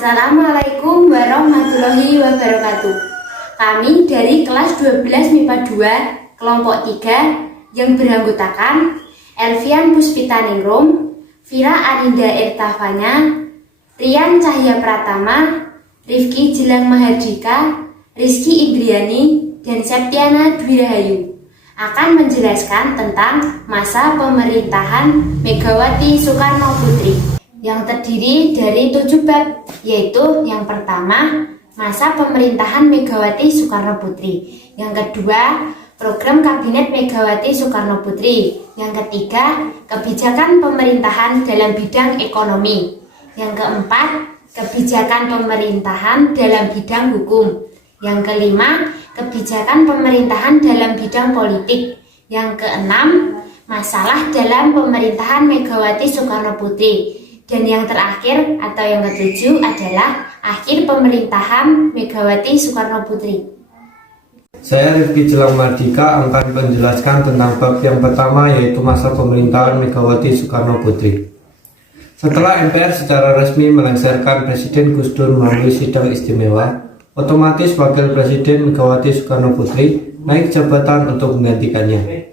Assalamualaikum warahmatullahi wabarakatuh. Kami dari kelas 12 MIPA 2 kelompok 3 yang beranggotakan Elvian Puspitaningrum, Vira Arinda Irtavanya, Rian Cahya Pratama, Rifki Jelang Mahardika, Rizky Indriani, dan Septiana Dwi Rahayu akan menjelaskan tentang masa pemerintahan Megawati Soekarno Putri yang terdiri dari 7 bab, yaitu yang pertama, masa pemerintahan Megawati Soekarno Putri, yang kedua, program kabinet Megawati Soekarno Putri, yang ketiga, kebijakan pemerintahan dalam bidang ekonomi, yang keempat, kebijakan pemerintahan dalam bidang hukum, yang kelima, kebijakan pemerintahan dalam bidang politik, yang keenam, masalah dalam pemerintahan Megawati Soekarno Putri, dan yang terakhir atau yang ketujuh adalah akhir pemerintahan Megawati Soekarno Putri. Saya Rifki Jelang Mahardika akan menjelaskan tentang bab yang pertama, yaitu masa pemerintahan Megawati Soekarno Putri. Setelah MPR secara resmi melengsarkan Presiden Gus Dur melalui sidang istimewa, otomatis Wakil Presiden Megawati Soekarno Putri naik jabatan untuk menggantikannya.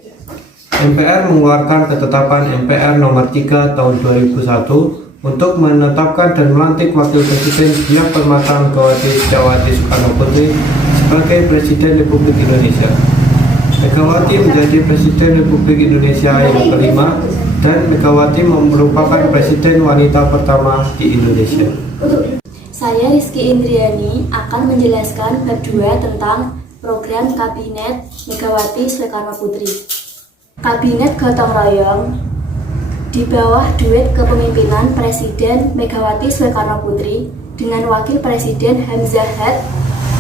MPR mengeluarkan ketetapan MPR nomor 3 tahun 2001 untuk menetapkan dan melantik Wakil Presiden Dian Permata Megawati Soekarno Putri sebagai Presiden Republik Indonesia. Megawati menjadi Presiden Republik Indonesia yang kelima, dan Megawati merupakan Presiden wanita pertama di Indonesia. Saya Rizky Indriani akan menjelaskan bab 2 tentang program Kabinet Megawati Soekarno Putri. Kabinet gotong royong di bawah duet kepemimpinan Presiden Megawati Soekarno Putri dengan Wakil Presiden Hamzahhat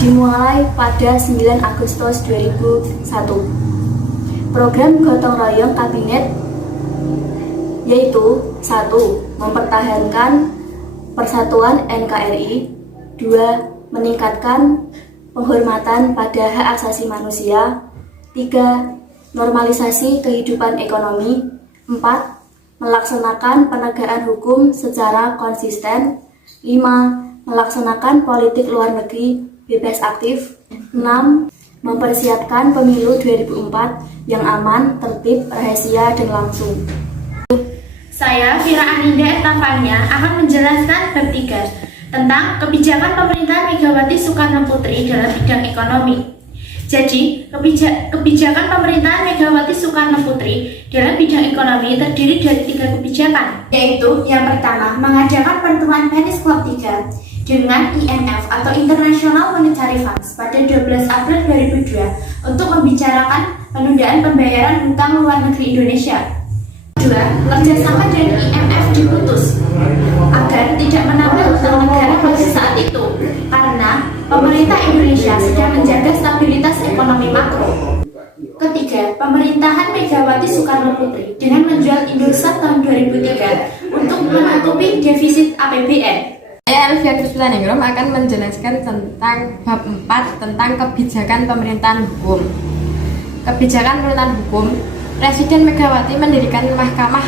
dimulai pada 9 Agustus 2001. Program gotong royong kabinet yaitu 1. Mempertahankan persatuan NKRI, 2. Meningkatkan penghormatan pada hak asasi manusia, 3. Normalisasi kehidupan ekonomi, 4. Melaksanakan penegakan hukum secara konsisten, 5. Melaksanakan politik luar negeri bebas aktif, 6. Mempersiapkan pemilu 2004 yang aman, tertib, rahasia, dan langsung. Saya Vira Arinda Irtavanya akan menjelaskan bab 3 tentang kebijakan pemerintahan Megawati Soekarno Putri dalam bidang ekonomi. Jadi, kebijakan pemerintahan Megawati Soekarno Putri dalam bidang ekonomi terdiri dari 3 kebijakan, yaitu yang pertama, mengadakan pertemuan Paris Club 3 dengan IMF atau International Monetary Funds pada 12 April 2002 untuk membicarakan penundaan pembayaran hutang luar negeri Indonesia. 2. Kerjasama dengan IMF diputus agar tidak menambah hutang negara pada saat itu, karena pemerintah Indonesia sedang menjaga stabilitas ekonomi makro. Ketiga, pemerintahan Megawati Soekarno Putri dengan menjual Indosat tahun 2003 untuk menutupi defisit APBN. Saya Elvian Puspitaningrum akan menjelaskan tentang bab 4 tentang kebijakan pemerintahan hukum. Kebijakan pemerintahan hukum, Presiden Megawati mendirikan Mahkamah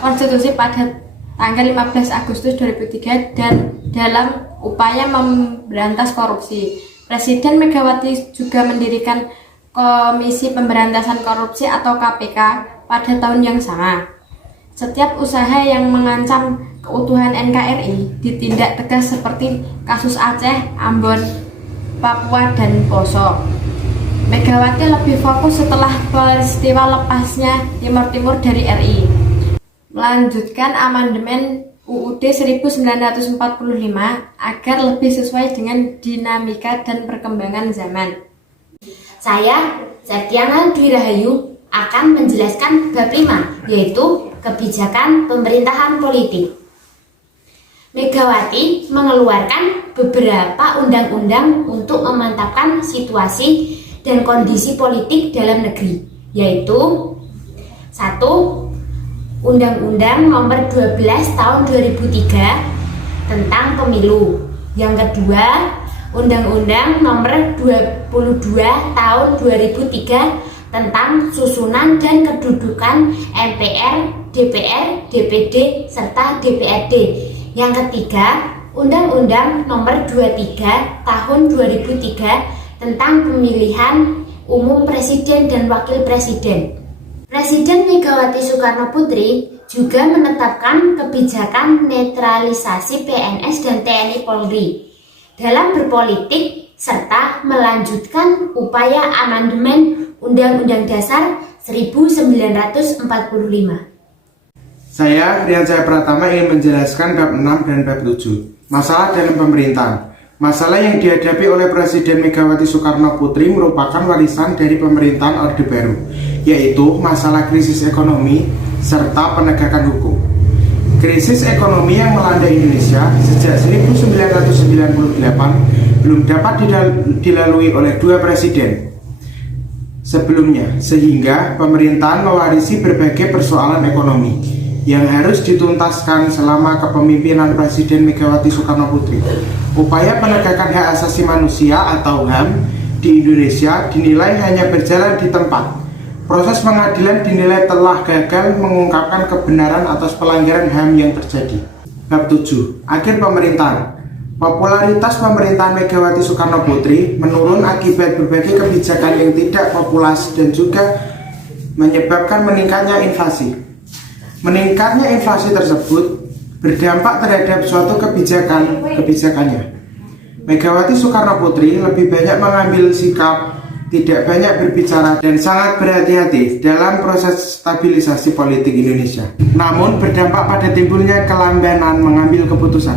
Konstitusi pada tanggal 15 Agustus 2003 dan dalam upaya memberantas korupsi. Presiden Megawati juga mendirikan Komisi Pemberantasan Korupsi atau KPK pada tahun yang sama. Setiap usaha yang mengancam keutuhan NKRI ditindak tegas seperti kasus Aceh, Ambon, Papua, dan Poso. Megawati lebih fokus setelah peristiwa lepasnya Timur Timur dari RI, melanjutkan amandemen UUD 1945 agar lebih sesuai dengan dinamika dan perkembangan zaman. Saya, Septiana Dwi Rahayu, akan menjelaskan bab 5, yaitu kebijakan pemerintahan politik. Megawati mengeluarkan beberapa undang-undang untuk memantapkan situasi dan kondisi politik dalam negeri, yaitu 1. Undang-Undang Nomor 12 Tahun 2003 tentang Pemilu. Yang kedua, Undang-Undang Nomor 22 Tahun 2003 tentang Susunan dan Kedudukan MPR, DPR, DPD, serta DPRD. Yang ketiga, Undang-Undang Nomor 23 Tahun 2003 tentang Pemilihan Umum Presiden dan Wakil Presiden. Presiden Megawati Soekarno Putri juga menetapkan kebijakan netralisasi PNS dan TNI Polri dalam berpolitik serta melanjutkan upaya amandemen Undang-Undang Dasar 1945. Saya, Rian Jaya Pratama, ingin menjelaskan bab 6 dan bab 7. Masalah dalam pemerintahan. Masalah yang dihadapi oleh Presiden Megawati Soekarno Putri merupakan warisan dari pemerintahan Orde Baru, yaitu masalah krisis ekonomi serta penegakan hukum. Krisis ekonomi yang melanda Indonesia sejak 1998 belum dapat dilalui oleh dua presiden sebelumnya, sehingga pemerintahan mewarisi berbagai persoalan ekonomi yang harus dituntaskan selama kepemimpinan Presiden Megawati Soekarno Putri. Upaya penegakan hak asasi manusia atau HAM di Indonesia dinilai hanya berjalan di tempat. Proses pengadilan dinilai telah gagal mengungkapkan kebenaran atas pelanggaran HAM yang terjadi. Bab 7. Akhir pemerintahan. Popularitas pemerintahan Megawati Soekarno Putri menurun akibat berbagai kebijakan yang tidak populas dan juga menyebabkan meningkatnya inflasi. Meningkatnya inflasi tersebut berdampak terhadap suatu kebijakannya. Megawati Soekarno Putri lebih banyak mengambil sikap, tidak banyak berbicara, dan sangat berhati-hati dalam proses stabilisasi politik Indonesia. Namun berdampak pada timbulnya kelambanan mengambil keputusan.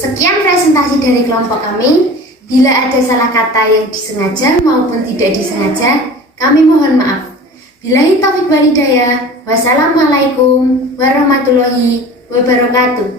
Sekian presentasi dari kelompok kami. Bila ada salah kata yang disengaja maupun tidak disengaja, kami mohon maaf. Billahi taufiq wal hidayah. Wassalamualaikum warahmatullahi wabarakatuh.